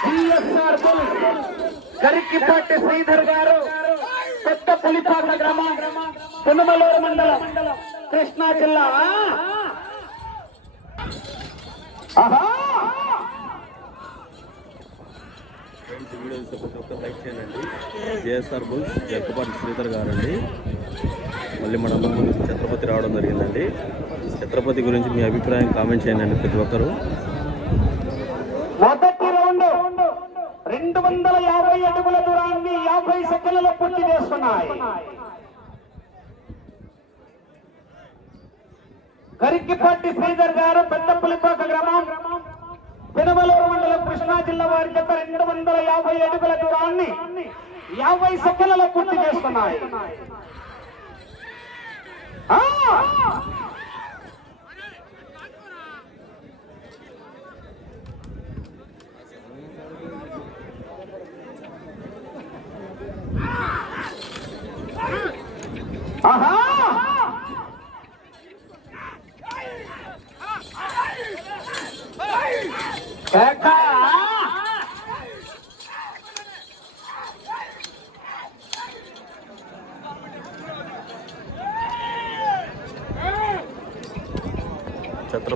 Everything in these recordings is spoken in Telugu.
సిఎస్ఆర్ గరికిపాటి శ్రీధర్ గారు కొత్త పులిపాక గ్రామం పునమలూరు మండలం కృష్ణా జిల్లా. ఆహా! ఫ్రెండ్స్ ప్రతి ఒక్కరు లైక్ చేయండి జేఎస్ఆర్ బుల్స్ జక్కపాటి శ్రీధర్ గారండి. మళ్ళీ మన ముందు ఛత్రపతి రావడం జరిగిందండి. ఛత్రపతి గురించి మీ అభిప్రాయం కామెంట్ చేయండి ప్రతి ఒక్కరు. మొదటి రౌండ్ రెండు వందల యాభై అడుగుల దూరాన్ని యాభై సెకండ్లలో పూర్తి చేస్తున్నాయి. గరికిపాటి శ్రీధర్ గారు పెద్దపులిపాక గ్రామం పెనమలూరు మండలం కృష్ణా జిల్లా వారి చేత రెండు వందల యాభై అడుగుల దూరాన్ని యాభై సెకండ్లలో పూర్తి చేస్తున్నాయి.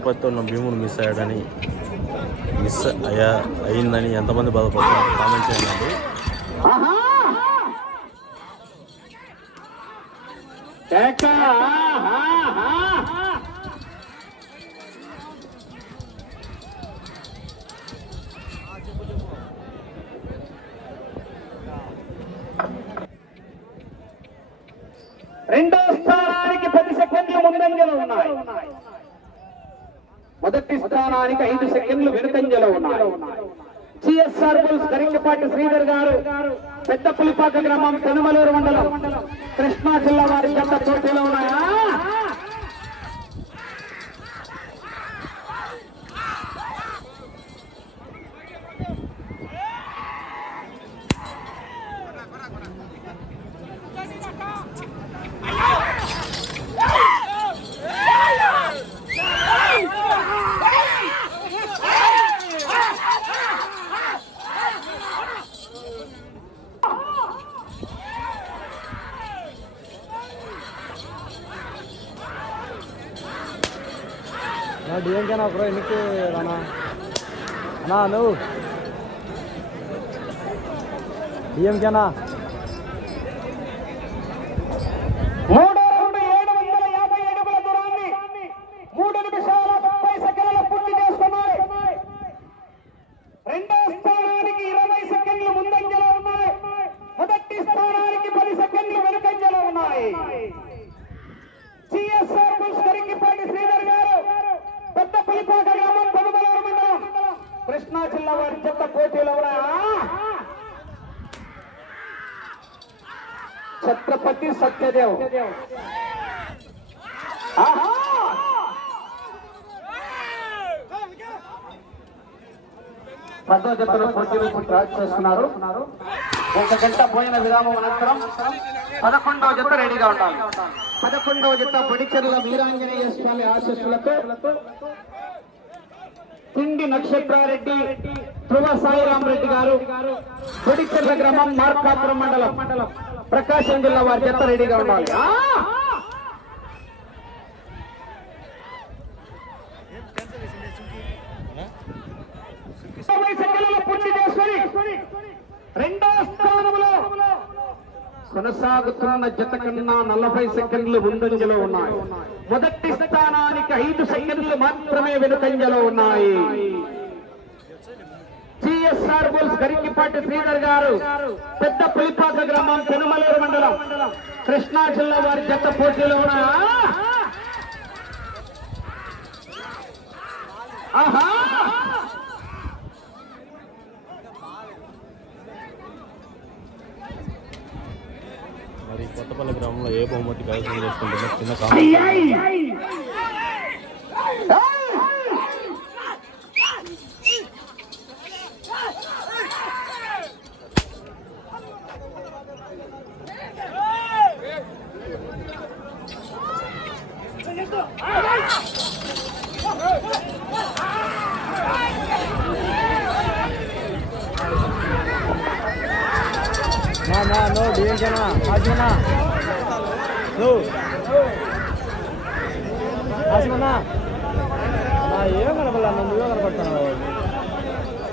ఛత్రపతితో ఉన్న భీముడు మిస్ అయ్యాడని మిస్ అయ్యా అయిందని ఎంతమంది బాధపడుతున్నారు? కామెంట్ చేయండి. ఆహా! స్థానానికి ఐదు సెకండ్లు వెనుకంజలో ఉన్నారు సిఎస్ఆర్ బుల్స్ కరింగపాటి శ్రీధర్ గారు పెద్ద పులిపాక గ్రామం కనుమలూరు మండలం కృష్ణా జిల్లా వారి జత పోటీలో ఉన్నాయా? డిఎంకేనా బ్రో ఎన్నికి రానా? అన్నా నువ్వు డిఎంకేనా మూడో రౌండ్ ఏడు వందల యాభై అడుగుల దూరాన్ని మూడు నిమిషాల ముప్పై సెకండ్ల పూర్తి చేస్తున్నాయి రెండో స్థానానికి ఇరవై సెకండ్లు ముందంజలో ఉన్నాయి మొదటి స్థానానికి పది సెకండ్లు వెనుకంజలో ఉన్నాయి సిఎస్ఆర్ బుల్స్ కరింగిపాటి శ్రీధర్ గారు పెద్ద పులిపాక గ్రామం పొదుమలూరు మండలం కృష్ణా జిల్లా వారి చెత్త పోటీలో ఉన్నాయా ఛత్రపతి సత్యదేవ్ ఆహా! పదో జతలో పోటీలు ట్రాక్ చేస్తున్నారు. ఒక గంట పోయిన విరామం అనంతరం పదకొండవ జత రెడీగా ఉండాలి. పదకొండవ జత పడిచెర్ల వీరాంజనేయ స్వామి ఆశస్సులతో పిండి నక్షత్రారెడ్డి ధ్రువ సాయిరాం రెడ్డి గారు పొడిచెర్ల గ్రామం మార్కాపురం మండలం ప్రకాశం జిల్లా వారి జత రెడీగా ఉండాలి. తొంభై ఇరవై సెకండ్లలో పూర్తి చేసుకుని రెండో స్థానంలో కొనసాగుతున్న జత కన్నా నలభై సెకండ్లు ముందంజలో ఉన్నాయి. మొదటి స్థానానికి ఐదు సెకండ్లు మాత్రమే వెనుకంజలో ఉన్నాయి. జిఎస్ఆర్ బుల్స్ గరికిపాటి శ్రీధర్ గారు పెద్ద పులిపాక గ్రామం పెనుమలూరు మండలం కృష్ణా జిల్లా వారి జత పోటీలో ఉన్నాయా? ఆహా! కొత్తపల్లి గ్రామంలో ఏ బహుమతి కైవసం చేసుకుంటున్నా చిన్న కామెంట్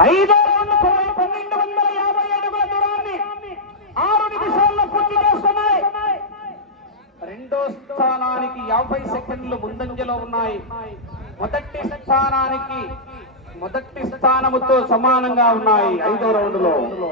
ఐదో రౌండ్ పన్నెండు వందల యాభై అడుగుల దూరాన్ని ఆరు నిమిషాల్లో పూర్తి చేస్తున్నాయి. రెండో స్థానానికి యాభై సెకండ్లు ముందంజలో ఉన్నాయి. మొదటి స్థానానికి మొదటి స్థానముతో సమానంగా ఉన్నాయి ఐదో రౌండ్లో లో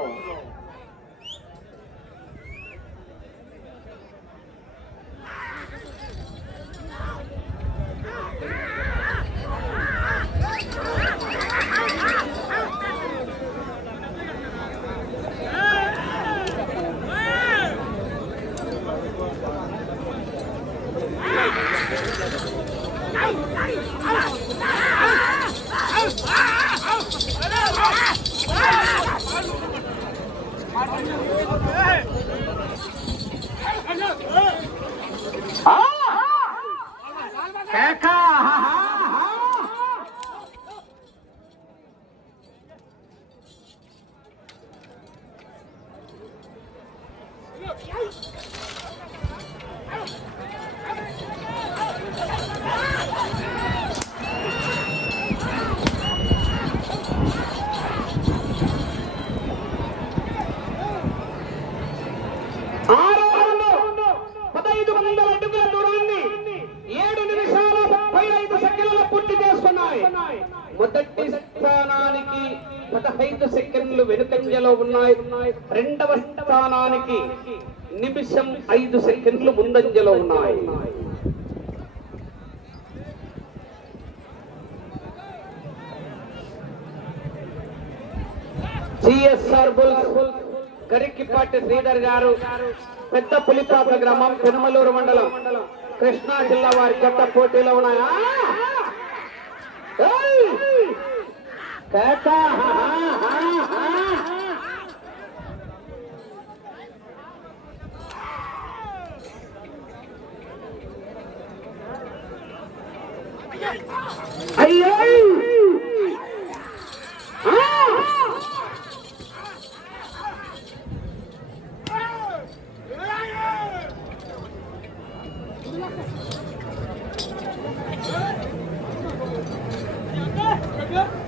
ఆ! కేక! ఆరో రౌండ్ పదహైదు వందల అడుగుల దూరాన్ని ఏడు నిమిషాల ముప్పై ఐదు సెకండ్ల పూర్తి చేసుకున్నాయి మొదటి స్థానానికి పదహైదు సెకండ్లు వెనుకంజలో ఉన్నాయి. రెండవ స్థానానికి నిమిషం ఐదు సెకండ్లు ముందంజలో ఉన్నాయి. జిఎస్ఆర్ బుల్స్ శ్రీధర్ గారు పెద్ద పులిపాప గ్రామం పెనమలూరు మండలం కృష్ణా జిల్లా వారి చెత్త పోటీలో ఉన్నాయా? Yeah.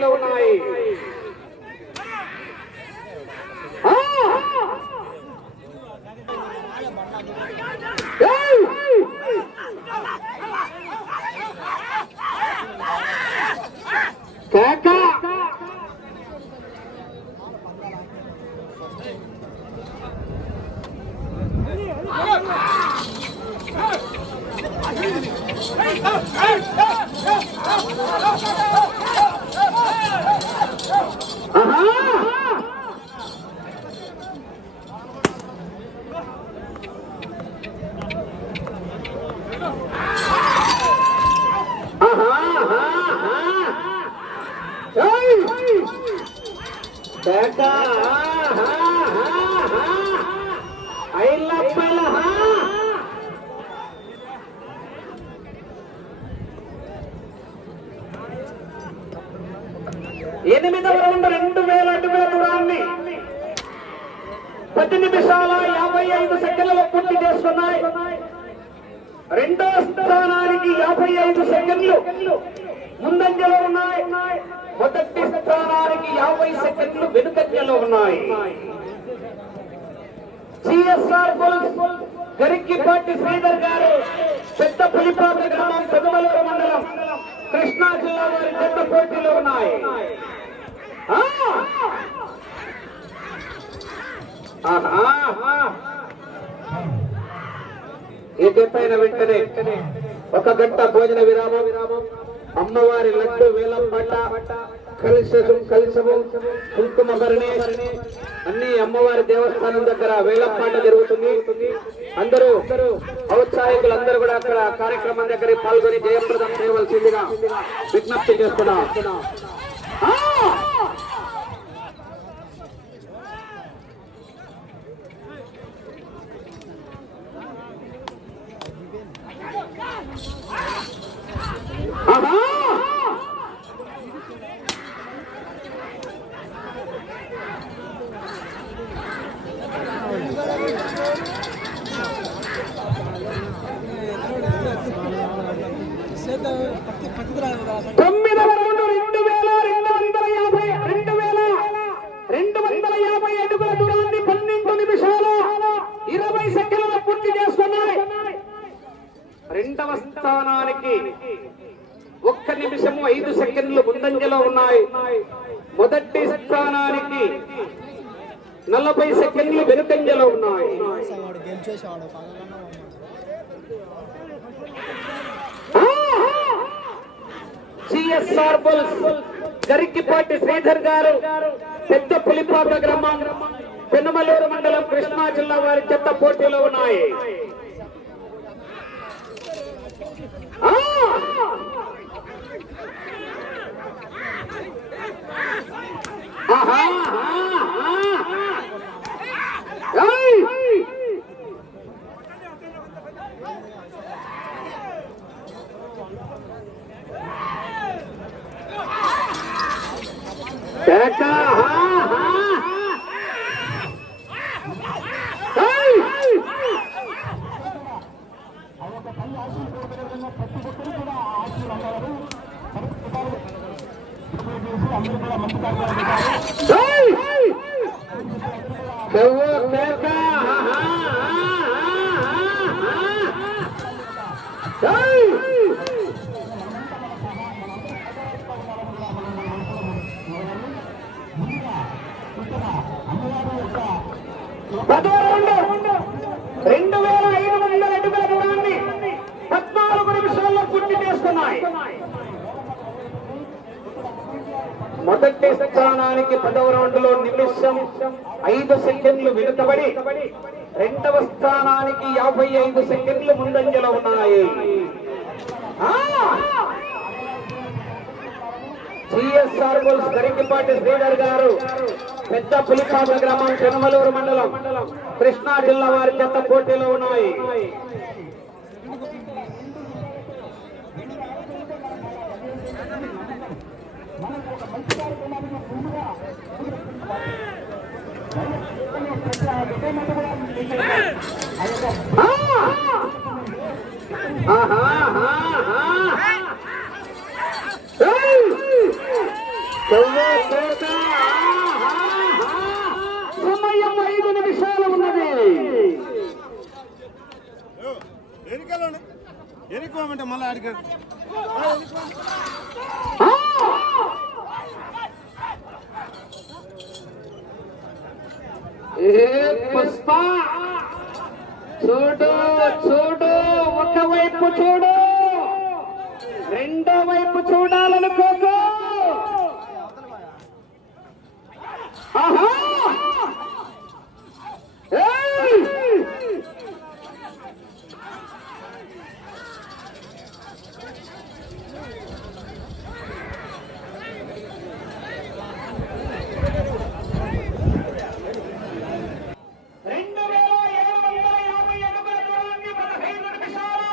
జత పోటీలో ఉన్నాయి ఆ! ఏయ్! కేక! ఆహా! ఆహా! ఆహా! ఆహా! ఏయ్! కేక! ఆహా! ఆహా! ఐలప్పల! ఆహా! ఎనిమిదవ రౌండ్ రెండు వేల అడుగుల దూరాన్ని పది నిమిషాల యాభై ఐదు సెకండ్లలో పూర్తి చేస్తున్నాయి. రెండో స్థానానికి యాభై ఐదు సెకండ్లు ముందంజలో ఉన్నాయి. మొదటి స్థానానికి యాభై సెకండ్లు వెనుకజ్ఞలో ఉన్నాయి. సిఎస్ఆర్ బుల్స్ గరిక్కిపాటి శ్రీధర్ గారు పెద్ద పులిపాత గ్రామం పెదమలూరు మండలం కృష్ణా జిల్లా వారి పెద్ద పోటీలో ఉన్నాయి. ఆహా! ఈ చెప్పైన వెంటనే ఒక గంట భోజన విరామం. అమ్మవారి లడ్డు వేలం పట్ట. కలిసము కలిసము కుంకుమ భరణి. అన్ని అమ్మవారి దేవస్థానం దగ్గర వేలం పాట జరుగుతుంది. అందరూ ఔత్సాహికులు అందరూ కూడా అక్కడ కార్యక్రమం దగ్గర పాల్గొని జయప్రదం చేయవలసిందిగా విజ్ఞప్తి చేస్తున్నాం ఆ! ఆహా! తొమ్మిదవ రౌండ్ రెండు వేల రెండు వందల యాభై రెండు వేల రెండు వందల యాభై అడుగుల దూరాన్ని పన్నెండు నిమిషాలు ఇరవై సెకండ్ల పూర్తి చేసుకున్నాయి రెండవ స్థానానికి ఒక్క నిమిషము ఐదు సెకండ్లు ముందంజలో ఉన్నాయి మొదటి స్థానానికి నలభై సెకండ్లు వెనుకంజలో ఉన్నాయి. సిఎస్ఆర్ బుల్స్ గరికిపాటి శ్రీధర్ గారు పెద్ద పులిపాక గ్రామం పెనుమలూరు మండలం కృష్ణా జిల్లా వారి చెత్త పోటీలో ఉన్నాయి. ఆ! ఆహా! ఏయ్! చెవ్వు కేక! హా! హా! హా! హా! ఏయ్! పదో రౌండ్ రెండు వేల ఐదు వందల అడుగుల దూరాన్ని పద్నాలుగు నిమిషాల్లో పూర్తి చేసుకున్నాయి మొదటి స్థానానికి పదవ రౌండ్లో నిమిషం ఐదు సెకండ్లు వెనుకబడి రెండవ స్థానానికి యాభై ఐదు సెకండ్లు ముందంజలో ఉన్నాయి. జిఎస్ఆర్ బోల్స్ గరికిపాటి శ్రీధర్ గారు పెద్ద పులికాపుల గ్రామం చెనమలూరు మండలం కృష్ణా జిల్లా వారి చెత్త పోటీలో ఉన్నాయి ఆ! ఆహా! ఆహా! ఏయ్! చెవ్వు కేక! ఆహా! సమయం ఐదు నిమిషాలు ఉన్నది ఎన్నికలు ఎన్నుకోమంటే మళ్ళీ అడిగారు పుష్ప చూడు చూడు ఒకవైపు చూడు. రెండో వైపు చూడాలనుకోకు. ఆహా! ఏయ్! రెండు వేల ఏడు వందల యాభై అడుగుల దూరాన్ని పదహైదు నిమిషాలు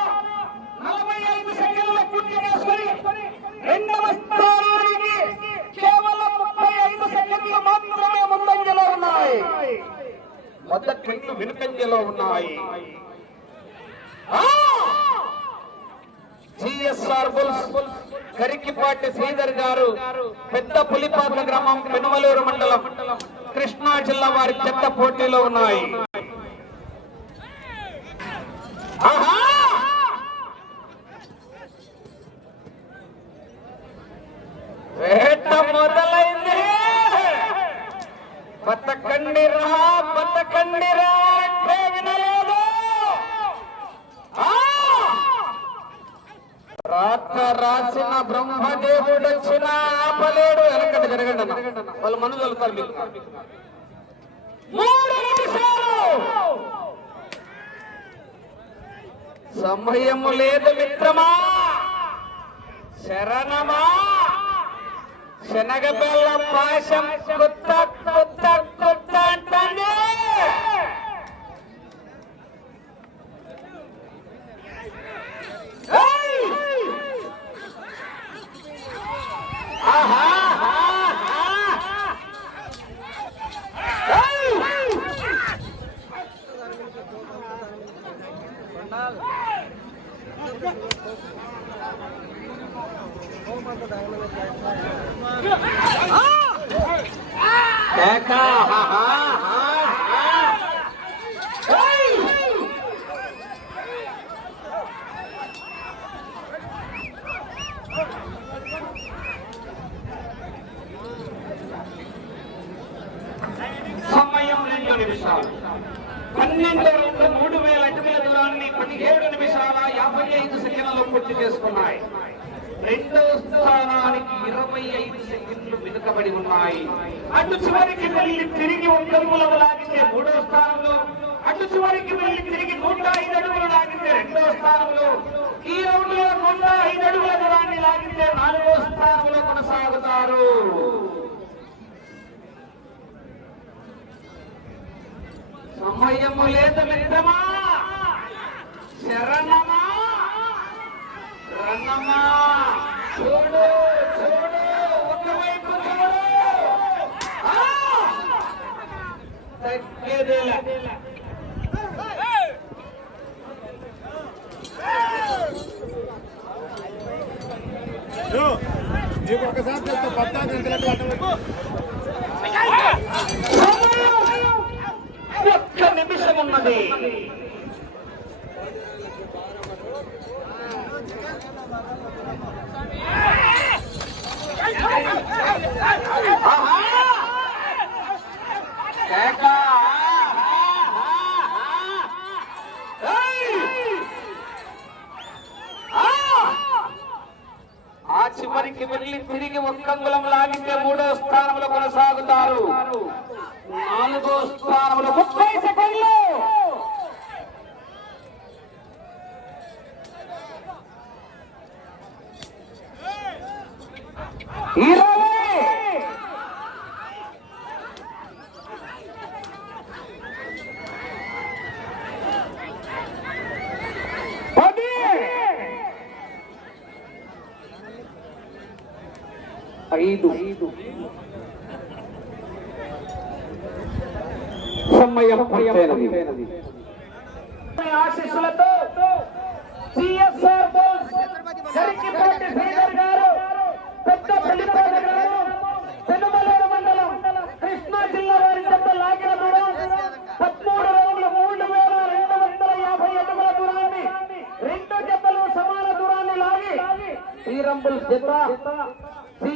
నలభై ఐదు సెకండ్ల పూర్తి చేసుకొని రెండవ స్థానానికి కేవలం ముప్పై ఐదు సెకండ్లు మాత్రమే ముందంజలో ఉన్నాయి మొదటి రెండు వెనుకంజలో ఉన్నాయి సిఎస్ఆర్ బుల్స్ కరికిపాటి శ్రీధర్ గారు పెద్ద పులిపాక గ్రామం పెనుమలూరు మండలం కృష్ణా జిల్లా వారి చెత్త పోటీలో ఉన్నాయి. అన్న వాళ్ళ మనసు వెళ్తారు మీకు. సమయము లేదు మిత్రమా! శరణమా! శనగబెల్ల పాశం కొత్త కొత్త కొత్త అంటానే ఏయ్! ఆహా! ఏయ్! కేక! ఆహా! ఆహా! సమయం రెండు నిమిషాలు పన్నెండు రెండు మూడు వేల ఏడు నిమిషాల యాభై ఐదు సెకండ్లు పూర్తి చేసుకున్నాయి. రెండో స్థానానికి ఇరవై ఐదు సెకండ్లు వెనుకబడి ఉన్నాయి. అటు చివరికి వెళ్ళి తిరిగి ఒక్క అడుగులు లాగితే మూడవ స్థానంలో అటు చివరికి వెళ్ళి తిరిగి నూట ఐదు అడుగులు లాగితే రెండో స్థానంలో ఈ రౌండ్లో నూట ఐదు అడుగుల దూరాన్ని లాగితే నాలుగో స్థానంలో కొనసాగుతారు. సమయము లేదు మిత్రమా! శరణమా! రణమా చూడు చూడు చూడు! నీకు ఒకసారి చెప్తా పత్తా గంటలకు ఒక్క నిమిషం ఉన్నది. చివరికి వెళ్ళి తిరిగి ఒక్కంగులం లాగితే మూడో స్థానంలో కొనసాగుతారు. నాలుగో స్థానంలో ముప్పై సెకండ్లు. సమయం పూర్తయినది ఆశీస్సులతో సిఎస్ఆర్ బోస్ గరికిపాటి శ్రీధర్ గారు పెద్ద పెళ్ళిపాట గ్రామం పెనుమలూరు మండలం కృష్ణా జిల్లా వారి చెత్త లాగిన దూరం పదమూడు రౌండ్ల మూడు వేల రెండు వందల యాభై అడుగుల దూరాన్ని రెండు జతలు సమాన దూరాన్ని లాగి శ్రీరంబుల్ జత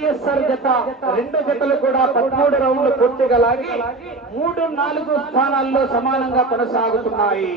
వైఎస్ఆర్ జత రెండు జతలు కూడా పదమూడు రౌండ్లు పూర్తిగా లాగి మూడు నాలుగు స్థానాల్లో సమానంగా కొనసాగుతున్నాయి.